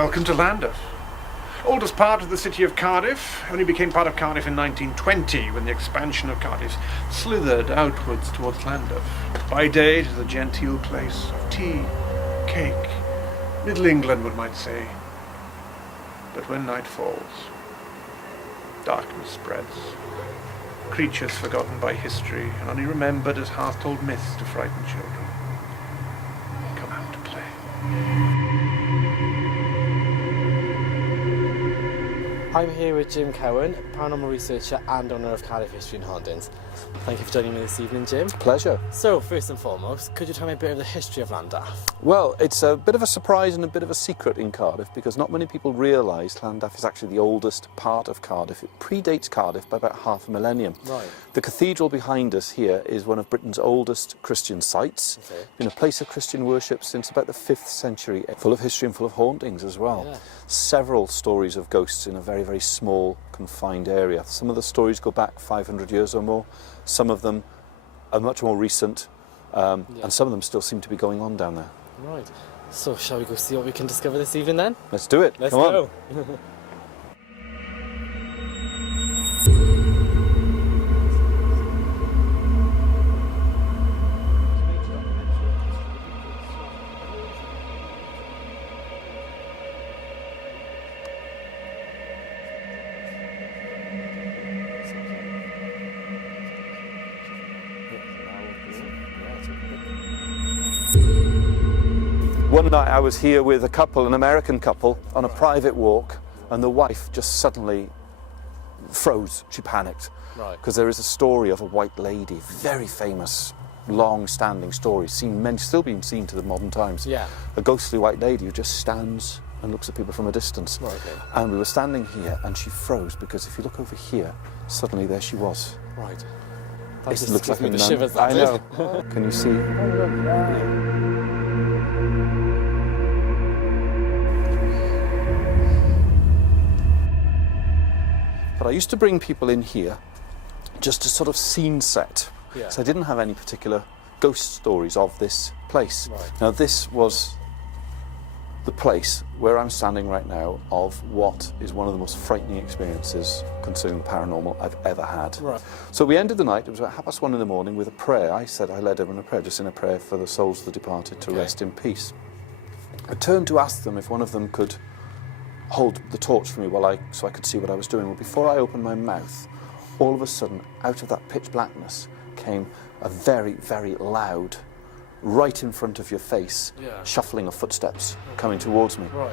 Welcome to Llandaff. Oldest part of the city of Cardiff, only became part of Cardiff in 1920 when the expansion of Cardiff slithered outwards towards Llandaff. By day it is a genteel place of tea, cake, Middle England one might say. But when night falls, darkness spreads. Creatures forgotten by history and only remembered as half-told myths to frighten children come out to play. I'm here with Jim Cowan, paranormal researcher and owner of Cardiff History and Hauntings. Thank you for joining me this evening, Jim. Pleasure. So, first and foremost, could you tell me a bit of the history of Llandaff? Well, it's a bit of a surprise and a bit of a secret in Cardiff because not many people realise Llandaff is actually the oldest part of Cardiff. It predates Cardiff by about half a millennium. Right. The cathedral behind us here is one of Britain's oldest Christian sites. Okay. Been a place of Christian worship since about the 5th century, full of history and full of hauntings as well. Yeah. Several stories of ghosts in a very, very small, confined area. Some of the stories go back 500 years or more. Some of them are much more recent, and some of them still seem to be going on down there. Right. So, shall we go see what we can discover this evening then? Let's do it. Let's Come on. go. One night I was here with a couple, an American couple, on a private walk, and the wife just suddenly froze. She panicked. Right. Because there is a story of a white lady, very famous, long-standing story, still being seen to the modern times. Yeah. A ghostly white lady who just stands and looks at people from a distance. Right, okay. And we were standing here, and she froze, because if you look over here, suddenly there she was. Right. It looks like me a the nun. shivers, I that know. Can you see? But I used to bring people in here just to sort of scene set. Yeah. So I didn't have any particular ghost stories of this place. Right. Now this was the place where I'm standing right now of what is one of the most frightening experiences concerning the paranormal I've ever had. Right. So we ended the night, it was about 1:30 in the morning, with a prayer. I led everyone in a prayer, just in a prayer for the souls of the departed to rest in peace. I turned to ask them if one of them could hold the torch for me so I could see what I was doing. Well, before I opened my mouth, all of a sudden, out of that pitch blackness came a very, very loud, right in front of your face, shuffling of footsteps coming towards me. Right.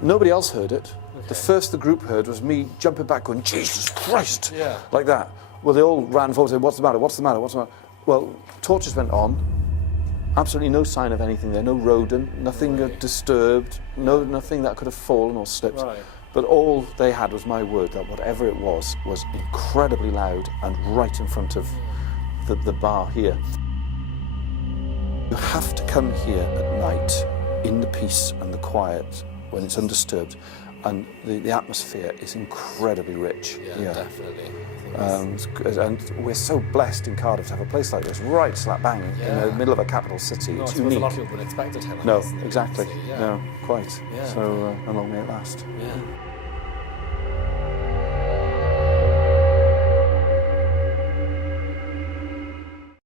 Nobody else heard it. Okay. The first the group heard was me jumping back going, Jesus Christ, Yeah. like that. Well, they all ran forward saying, what's the matter, what's the matter, what's the matter? Well, torches went on. Absolutely no sign of anything there, no rodent, nothing disturbed, nothing that could have fallen or slipped. Right. But all they had was my word that whatever it was incredibly loud and right in front of the bar here. You have to come here at night in the peace and the quiet when it's undisturbed, and the atmosphere is incredibly rich. Yeah, definitely. And we're so blessed in Cardiff to have a place like this right slap bang in the middle of a capital city. No, It's I suppose unique. a lot of people wouldn't expect it to have No, this, exactly. Yeah. No, quite. Yeah. So, and long may it last. Yeah.